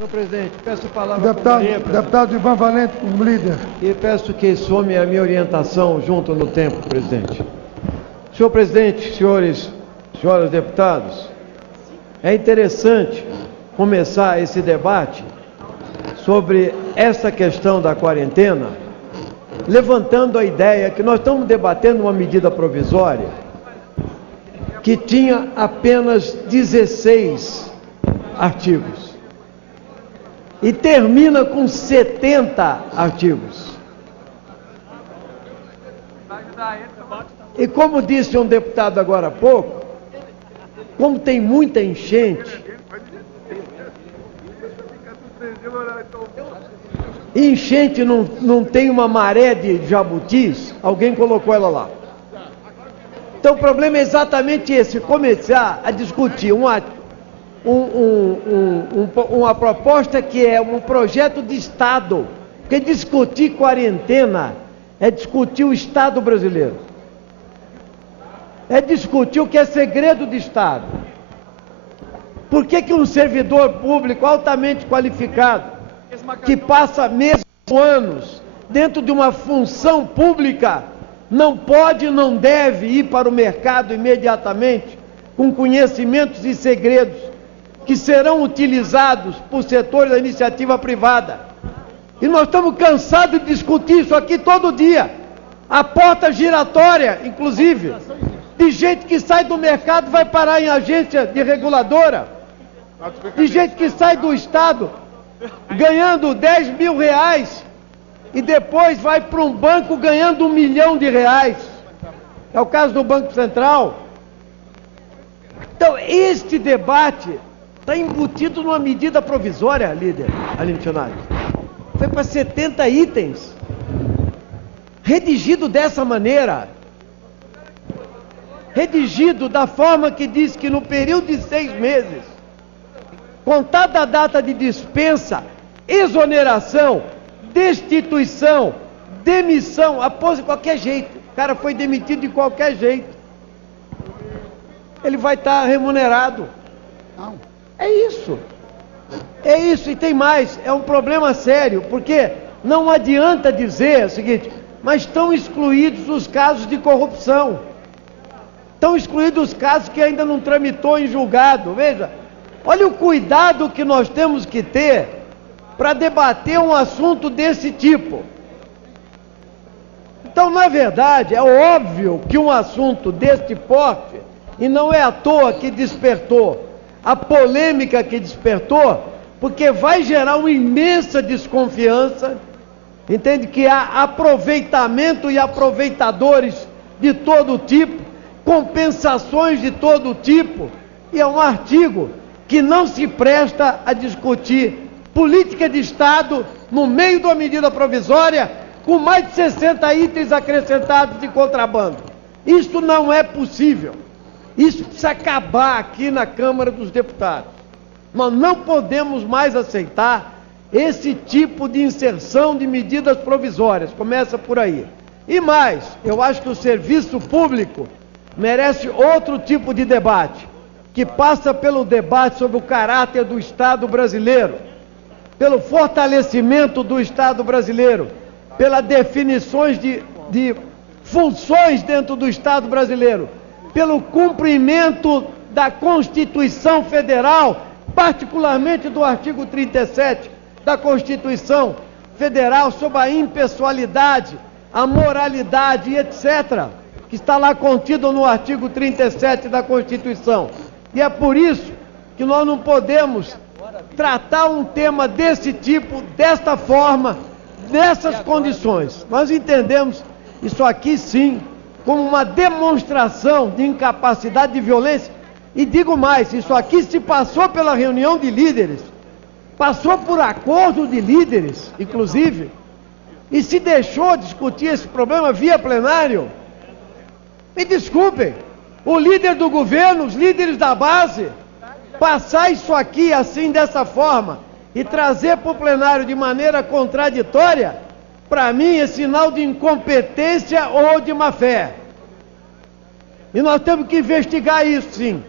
Senhor presidente, peço a palavra Deputado Ivan Valente, como líder. e peço que some a minha orientação junto no tempo, presidente. Senhor presidente, senhoras deputados, é interessante começar esse debate sobre essa questão da quarentena, levantando a ideia que nós estamos debatendo uma medida provisória que tinha apenas 16 artigos e termina com 70 artigos. E como disse um deputado agora há pouco, como tem muita enchente, enchente não tem uma maré de jabutis, alguém colocou ela lá. Então o problema é exatamente esse, começar a discutir uma proposta que é um projeto de Estado, porque discutir quarentena é discutir o Estado brasileiro, é discutir o que é segredo de Estado. Por que um servidor público altamente qualificado, que passa meses ou anos dentro de uma função pública, não pode e não deve ir para o mercado imediatamente com conhecimentos e segredos que serão utilizados por setores da iniciativa privada? E nós estamos cansados de discutir isso aqui todo dia. A porta giratória, inclusive, de gente que sai do mercado e vai parar em agência de reguladora, de gente que sai do Estado ganhando 10 mil reais e depois vai para um banco ganhando R$1 milhão. É o caso do Banco Central. Então, este debate está embutido numa medida provisória, líder Aline Tionari. Foi para 70 itens, redigido dessa maneira, redigido da forma que diz que no período de 6 meses, contada a data de dispensa, exoneração, destituição, demissão, após de qualquer jeito, o cara foi demitido de qualquer jeito, ele vai estar remunerado. Não. É isso, e tem mais, é um problema sério, porque não adianta dizer o seguinte, mas estão excluídos os casos de corrupção, estão excluídos os casos que ainda não tramitou em julgado. Veja, olha o cuidado que nós temos que ter para debater um assunto desse tipo. Então, na verdade, é óbvio que um assunto deste porte, e não é à toa que despertou a polêmica que despertou, porque vai gerar uma imensa desconfiança, entende? Que há aproveitamento e aproveitadores de todo tipo, compensações de todo tipo, e é um artigo que não se presta a discutir política de Estado no meio de uma medida provisória com mais de 60 itens acrescentados de contrabando. Isso não é possível. Isso precisa acabar aqui na Câmara dos Deputados. Nós não podemos mais aceitar esse tipo de inserção de medidas provisórias. Começa por aí. E mais, eu acho que o serviço público merece outro tipo de debate, que passa pelo debate sobre o caráter do Estado brasileiro, pelo fortalecimento do Estado brasileiro, pelas definições de funções dentro do Estado brasileiro, pelo cumprimento da Constituição Federal, particularmente do artigo 37 da Constituição Federal, sobre a impessoalidade, a moralidade, etc., que está lá contido no artigo 37 da Constituição. E é por isso que nós não podemos tratar um tema desse tipo, desta forma, nessas condições. Nós entendemos isso aqui, sim, como uma demonstração de incapacidade, de violência, e digo mais, isso aqui se passou pela reunião de líderes, passou por acordo de líderes, inclusive, e se deixou discutir esse problema via plenário. Me desculpem, o líder do governo, os líderes da base, passar isso aqui assim, dessa forma, e trazer para o plenário de maneira contraditória, para mim é sinal de incompetência ou de má fé. E nós temos que investigar isso, sim.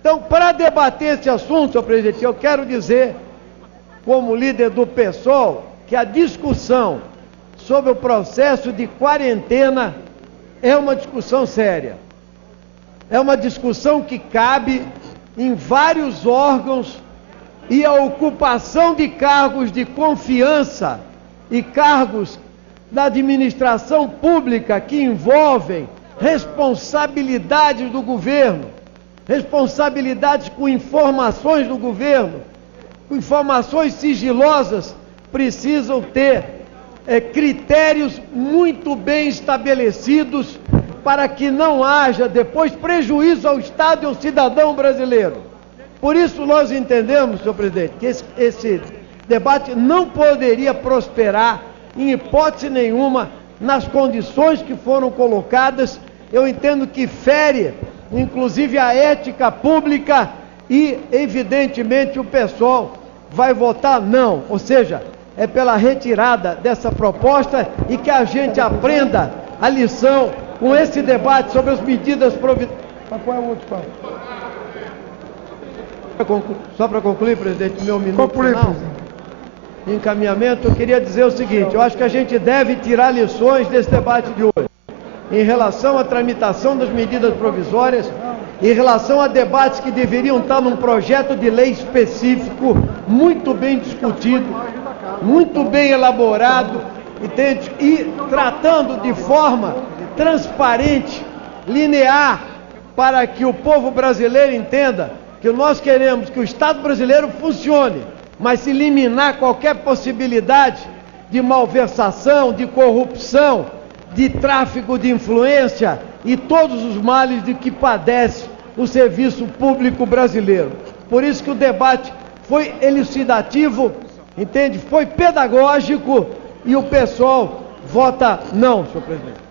Então, para debater esse assunto, senhor presidente, eu quero dizer como líder do PSOL, que a discussão sobre o processo de quarentena é uma discussão séria. É uma discussão que cabe em vários órgãos e a ocupação de cargos de confiança e cargos da administração pública que envolvem responsabilidades do governo, responsabilidades com informações do governo, com informações sigilosas, precisam ter critérios muito bem estabelecidos para que não haja depois prejuízo ao Estado e ao cidadão brasileiro. Por isso nós entendemos, senhor presidente, que esse debate não poderia prosperar em hipótese nenhuma nas condições que foram colocadas. Eu entendo que fere, inclusive, a ética pública e, evidentemente, o pessoal vai votar não, ou seja, é pela retirada dessa proposta e que a gente aprenda a lição com esse debate sobre as medidas provisórias. Qual é o outro papo? Só para concluir, presidente, meu minuto Concluir, final, presidente. de encaminhamento, eu queria dizer o seguinte: eu acho que a gente deve tirar lições desse debate de hoje, em relação à tramitação das medidas provisórias, em relação a debates que deveriam estar num projeto de lei específico, muito bem discutido, muito bem elaborado, entende? E tratando de forma transparente, linear, para que o povo brasileiro entenda que nós queremos que o Estado brasileiro funcione, mas se eliminar qualquer possibilidade de malversação, de corrupção, de tráfico de influência e todos os males de que padece o serviço público brasileiro. Por isso que o debate foi elucidativo, entende? Foi pedagógico e o pessoal vota não, senhor presidente.